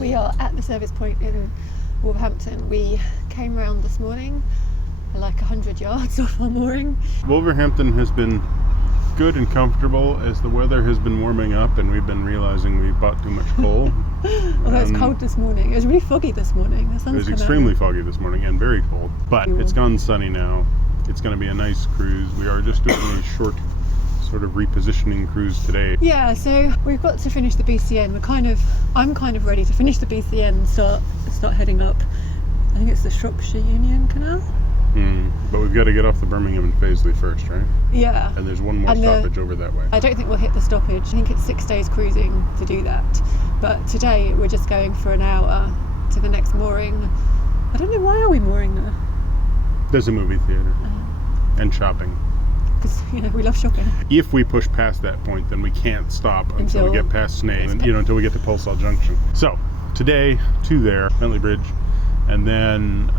We are at the service point in Wolverhampton. We came around this morning like 100 yards off our mooring. Wolverhampton has been good and comfortable as the weather has been warming up and we've been realizing we've bought too much coal. Although it's cold this morning. It was really foggy this morning. The sun's It was come extremely out. foggy this morning and very cold, but it's gone sunny now. It's going to be a nice cruise. We are just doing a short sort of repositioning cruise today. Yeah, so we've got to finish the BCN. I'm kind of ready to finish the BCN and start heading up. I think it's the Shropshire Union Canal. But we've got to get off the Birmingham and Paisley first, right? Yeah. And there's one more stoppage over that way. I don't think we'll hit the stoppage. I think it's 6 days cruising to do that. But today we're just going for an hour to the next mooring. I don't know, why are we mooring there? There's a movie theater and shopping. Because, we love shopping. If we push past that point, then we can't stop until we get past Snae, and, until we get to Pelsall Junction. So today to there, Bentley Bridge, and then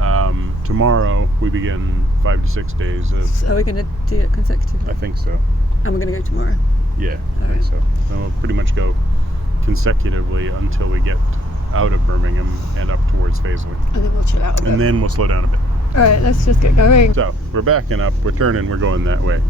tomorrow we begin 5 to 6 days of... So are we going to do it consecutively? I think so. And we're going to go tomorrow? Yeah, I think so. So we'll pretty much go consecutively until we get out of Birmingham and up towards Paisley. And then we'll chill out a bit. And then we'll slow down a bit. Alright, let's just get going. So we're backing up, we're turning, we're going that way.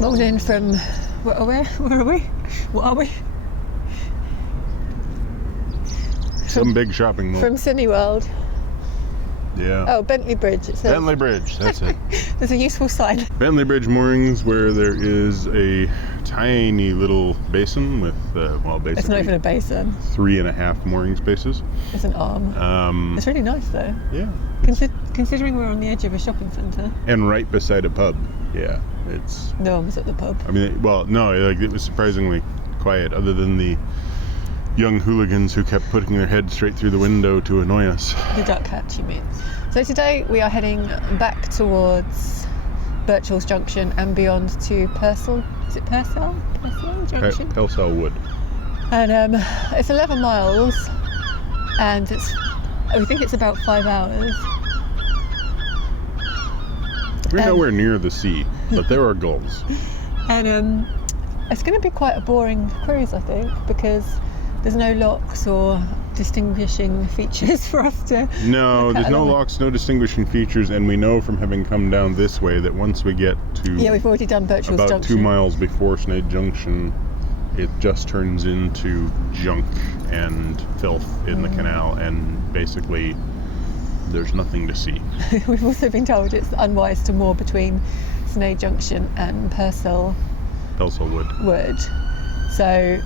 Rolling from... Where are we? What are we? Some big shopping mall. From Cineworld. Yeah. Oh, Bentley Bridge. It says. Bentley Bridge, that's it. There's a useful sign. Bentley Bridge Moorings, where there is a tiny little basin with, basically... It's not even a basin. 3.5 mooring spaces. It's an arm. It's really nice though. Yeah. Considering we're on the edge of a shopping centre. And right beside a pub. Yeah, it's... No one was at the pub. I mean, well, no, it was surprisingly quiet, other than the young hooligans who kept putting their head straight through the window to annoy us. The duck hatch, you mean. So today we are heading back towards Pelsall Junction and beyond to Pelsall. Is it Pelsall? Pelsall Junction? Pelsall Wood. And it's 11 miles and we think it's about 5 hours. We're nowhere near the sea, but there are gulls. And it's going to be quite a boring cruise, I think, because there's no locks or distinguishing features for us to... No, there's no locks, no distinguishing features, and we know from having come down this way that once we get to... Yeah, we've already done Pelsall Junction. About 2 miles before Snae Junction, it just turns into junk and filth in the canal, and basically there's nothing to see. We've also been told it's unwise to moor between Snae Junction and Pelsall Wood. So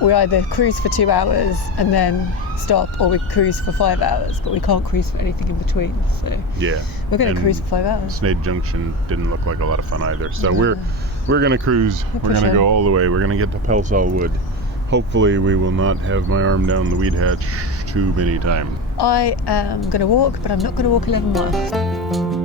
we either cruise for 2 hours and then stop, or we cruise for 5 hours, but we can't cruise for anything in between. So yeah, we're going to cruise for 5 hours. Snae Junction didn't look like a lot of fun either. So we're going to cruise. We're going to go all the way. We're going to get to Pelsall Wood, hopefully we will not have my arm down the weed hatch too many times. I am going to walk, but I'm not going to walk 11 miles.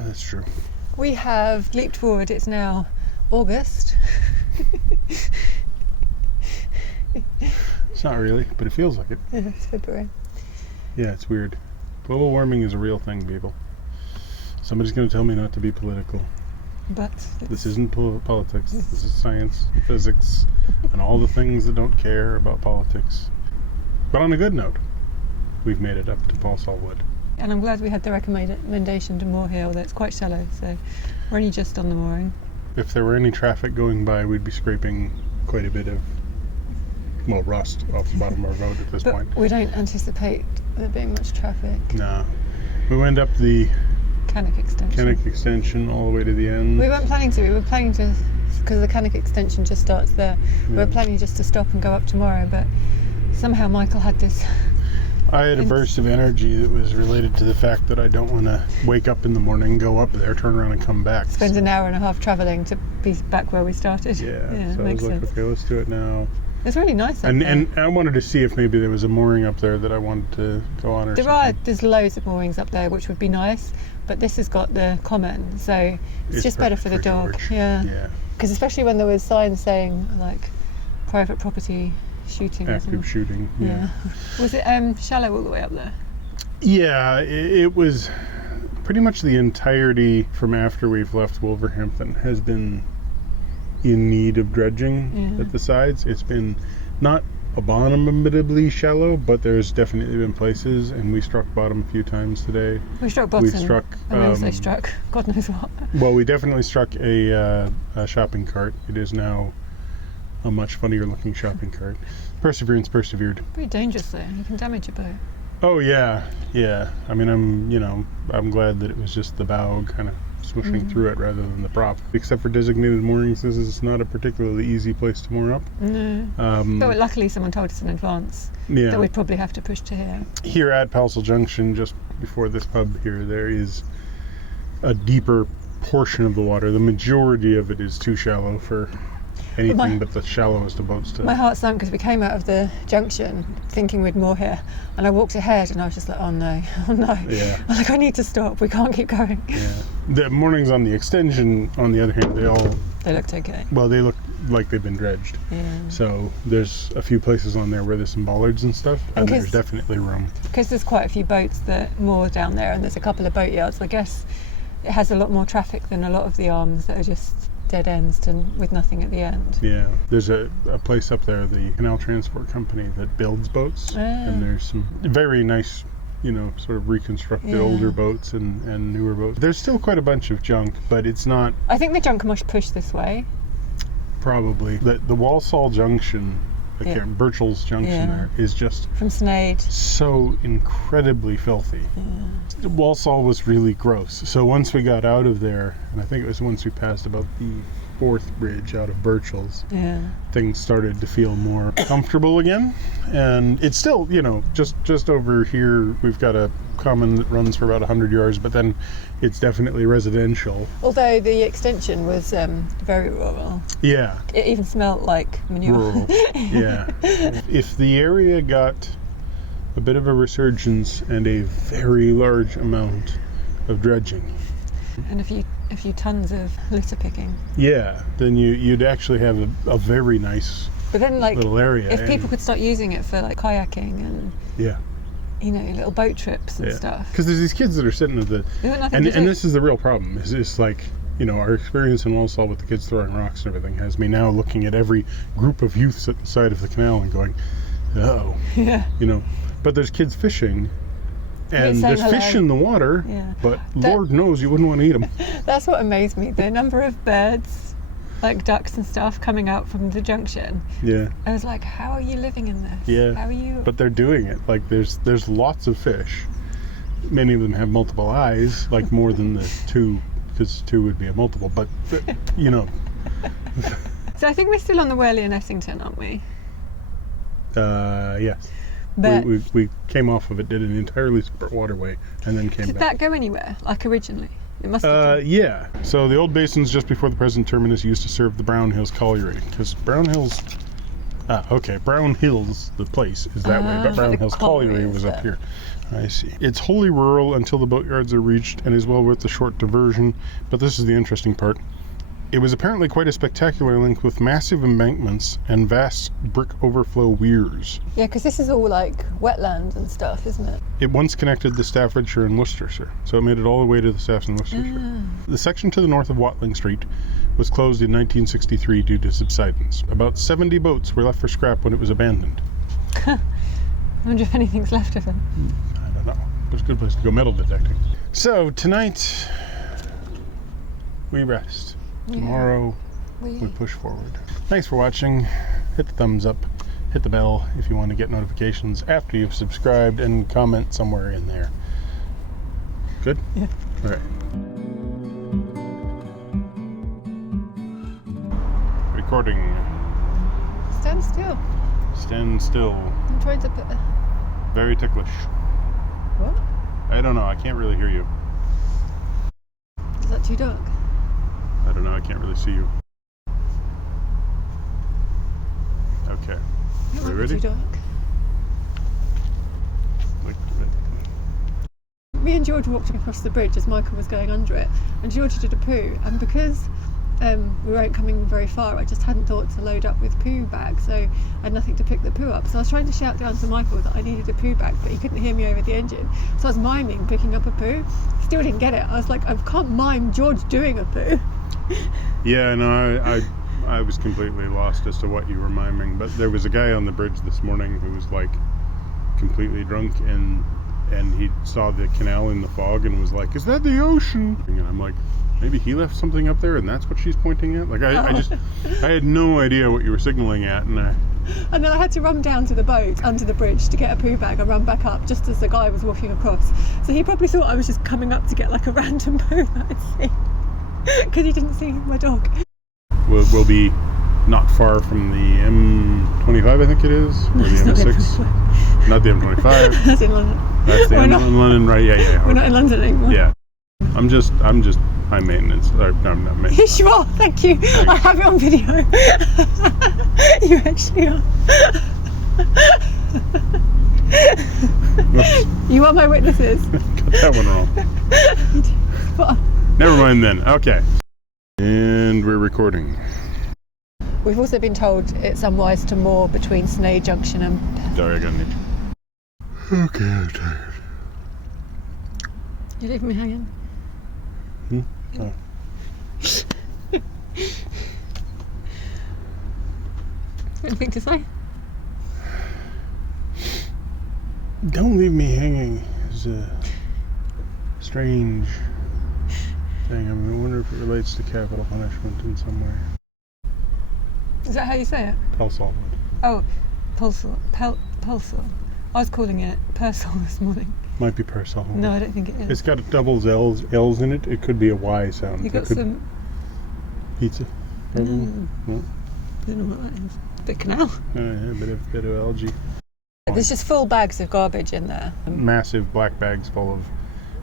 that's true. We have leaped forward. It's now August. It's not really, but it feels like it. Yeah, it's February. Yeah, it's weird. Global warming is a real thing, people. Somebody's going to tell me not to be political. But this isn't politics. This is science, physics, and all the things that don't care about politics. But on a good note, we've made it up to Pelsall Wood. And I'm glad we had the recommendation to Moor Hill that it's quite shallow, so we're only just on the mooring. If there were any traffic going by, we'd be scraping quite a bit of, well, rust off the bottom of our boat at this point. We don't anticipate there being much traffic. No. We went up the Cannock Extension all the way to the end. We weren't planning to. We were planning to, because the Cannock Extension just starts there. Yeah. We were planning just to stop and go up tomorrow, but somehow Michael had this. I had a burst of energy that was related to the fact that I don't want to wake up in the morning, go up there, turn around and come back. Spend an hour and a half travelling to be back where we started. Yeah, so I was like, okay, let's do it now. It's really nice up there. And I wanted to see if maybe there was a mooring up there that I wanted to go on or something. There's loads of moorings up there, which would be nice, but this has got the common, so it's just better for the dog. George. Yeah. Because especially when there was signs saying, like, private property shooting. Active shooting, yeah. Was it shallow all the way up there? Yeah, it was pretty much the entirety from after we've left Wolverhampton has been in need of dredging at the sides. It's been not abominably shallow, but there's definitely been places, and we struck bottom a few times today. We struck bottom. And we also struck God knows what. Well, we definitely struck a shopping cart. It is now a much funnier looking shopping cart. Perseverance persevered. Pretty dangerous though. You can damage your boat. Oh yeah. I mean, I'm glad that it was just the bow kind of swishing through it rather than the prop. Except for designated moorings, this is not a particularly easy place to moor up. No. But luckily someone told us in advance that we'd probably have to push to here. Here at Pelsall Junction, just before this pub here, there is a deeper portion of the water. The majority of it is too shallow for anything but the shallowest of boats. My heart sank because we came out of the junction thinking we'd moor here, and I walked ahead and I was just like, oh no. Yeah. I'm like, I need to stop, we can't keep going. Yeah. The moorings on the extension, on the other hand, they looked okay. Well, they look like they've been dredged. Yeah. So there's a few places on there where there's some bollards and stuff, and there's definitely room. Because there's quite a few boats that moor down there, and there's a couple of boat yards. I guess it has a lot more traffic than a lot of the arms that are just dead ends and with nothing at the end. Yeah, there's a place up there, the Canal Transport Company, that builds boats, and there's some very nice, sort of reconstructed older boats and newer boats. There's still quite a bunch of junk, but it's not. I think the junk must push this way. Probably. The Pelsall Junction, Birchall's Junction there, is just from Sneyd. So incredibly filthy. Yeah. Walsall was really gross. So once we got out of there, and I think it was once we passed about the 4th bridge out of Birchall's, things started to feel more comfortable again. And it's still, just over here, we've got a common that runs for about 100 yards, but then it's definitely residential. Although the extension was very rural. Yeah. It even smelled like manure. Rural. Yeah. If the area got a bit of a resurgence and a very large amount of dredging, and a few tons of litter picking, then you'd actually have a very nice little area. If people could start using it for kayaking and little boat trips and stuff. Because there's these kids that are sitting at the and this is the real problem. Is like our experience in Walsall with the kids throwing rocks and everything has me now looking at every group of youths at the side of the canal and going, oh, But there's kids fishing. And there's fish in the water, but Lord knows you wouldn't want to eat them. That's what amazed me, the number of birds, like ducks and stuff, coming out from the junction. Yeah. I was like, how are you living in this? Yeah. How are you? But they're doing it. Like, there's lots of fish. Many of them have multiple eyes, like more than the 2, because 2 would be a multiple, but. So I think we're still on the Wyrley and Essington, aren't we? Yes. But we came off of it, did an entirely separate waterway, and then came back. Did that go anywhere, like originally? It must have done. Yeah. So the old basins just before the present terminus used to serve the Brown Hills colliery, because Brown Hills Okay. Brown Hills, the place, is that way, but Brown Hills Colliery was up here. I see. It's wholly rural until the boatyards are reached and is well worth the short diversion, but this is the interesting part. It was apparently quite a spectacular link with massive embankments and vast brick overflow weirs. Yeah, because this is all like wetland and stuff, isn't it? It once connected the Staffordshire and Worcestershire, so it made it all the way to the Staffs and Worcestershire. The section to the north of Watling Street was closed in 1963 due to subsidence. About 70 boats were left for scrap when it was abandoned. I wonder if anything's left of it. I don't know, but it's a good place to go metal detecting. So tonight we rest. Tomorrow we push forward. Thanks for watching. Hit the thumbs up, hit the bell if you want to get notifications after you've subscribed, and comment somewhere in there. Good? Yeah. All right. Recording. Stand still. Stand still. I'm trying to put Very ticklish. What? I don't know, I can't really hear you. Is that too dark? I don't know, I can't really see you. Okay. It Are we might be ready? too dark. Me and George were walking across the bridge as Michael was going under it, and George did a poo, and because we weren't coming very far, I just hadn't thought to load up with poo bags, so I had nothing to pick the poo up. So I was trying to shout down to Michael that I needed a poo bag, but he couldn't hear me over the engine. So I was miming picking up a poo. Still didn't get it. I was like, I can't mime George doing a poo. Yeah, no, I was completely lost as to what you were miming, but there was a guy on the bridge this morning who was like completely drunk, and he saw the canal in the fog and was like, "Is that the ocean?" And I'm like, maybe he left something up there and that's what she's pointing at. Like I had no idea what you were signaling at, and then I had to run down to the boat under the bridge to get a poo bag and run back up just as the guy was walking across. So he probably thought I was just coming up to get like a random poo that I'd seen, because he didn't see my dog. We'll be not far from the M25, I think it is, or the M6. Not the M25. That's in London. That's the M in London, right? Yeah. We're not in London anymore. Yeah. I'm just high maintenance. No, I'm not maintenance. Yes, you are. Thank you. I have it on video. You actually are. You are my witnesses. Got that one wrong. Never mind then. Okay. And we're recording. We've also been told it's unwise to moor between Cannock Junction and... Sorry, I got an itch. Okay, I'm tired. You're leaving me hanging. Oh. Anything to say? Don't leave me hanging is a strange thing. I mean, I wonder if it relates to capital punishment in some way. Is that how you say it? Pelsall would. Oh, Pelsall. Pelsall. I was calling it Pelsall this morning. Might be Pelsall. No, I don't think it is. It's got double L's in it. It could be a Y sound. You got some... Pizza? Probably? No. I don't know what that is. The canal. Yeah, a bit of algae. There's just full bags of garbage in there. Massive black bags full of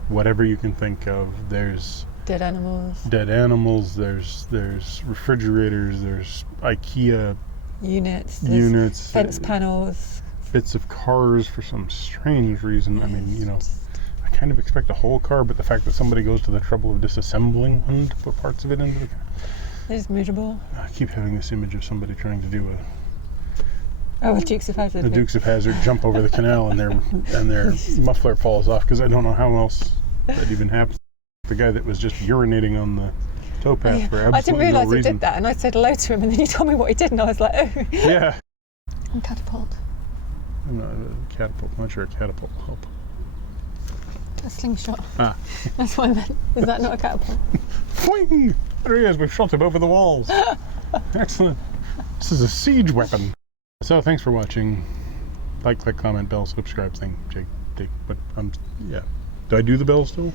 whatever you can think of. There's dead animals. There's refrigerators. There's IKEA units. Fence panels. Bits of cars for some strange reason. I mean, I kind of expect a whole car, but the fact that somebody goes to the trouble of disassembling one to put parts of it into the car. It's miserable. I keep having this image of somebody trying to do a Dukes of Hazzard. A Dukes of Hazzard jump over the canal and their muffler falls off, because I don't know how else that even happens. The guy that was just urinating on the towpath for absolutely no reason. I didn't realise he did that, and I said hello to him, and then he told me what he did, and I was like, oh. Yeah. And catapult. I'm not a catapult. I'm not sure a catapult will help. A slingshot. Ah. That's what I meant. Is that not a catapult? Fling! There he is. We've shot him over the walls. Excellent. This is a siege weapon. So thanks for watching. Like, click, comment, bell, subscribe thing. Jake. But yeah. Do I do the bell still?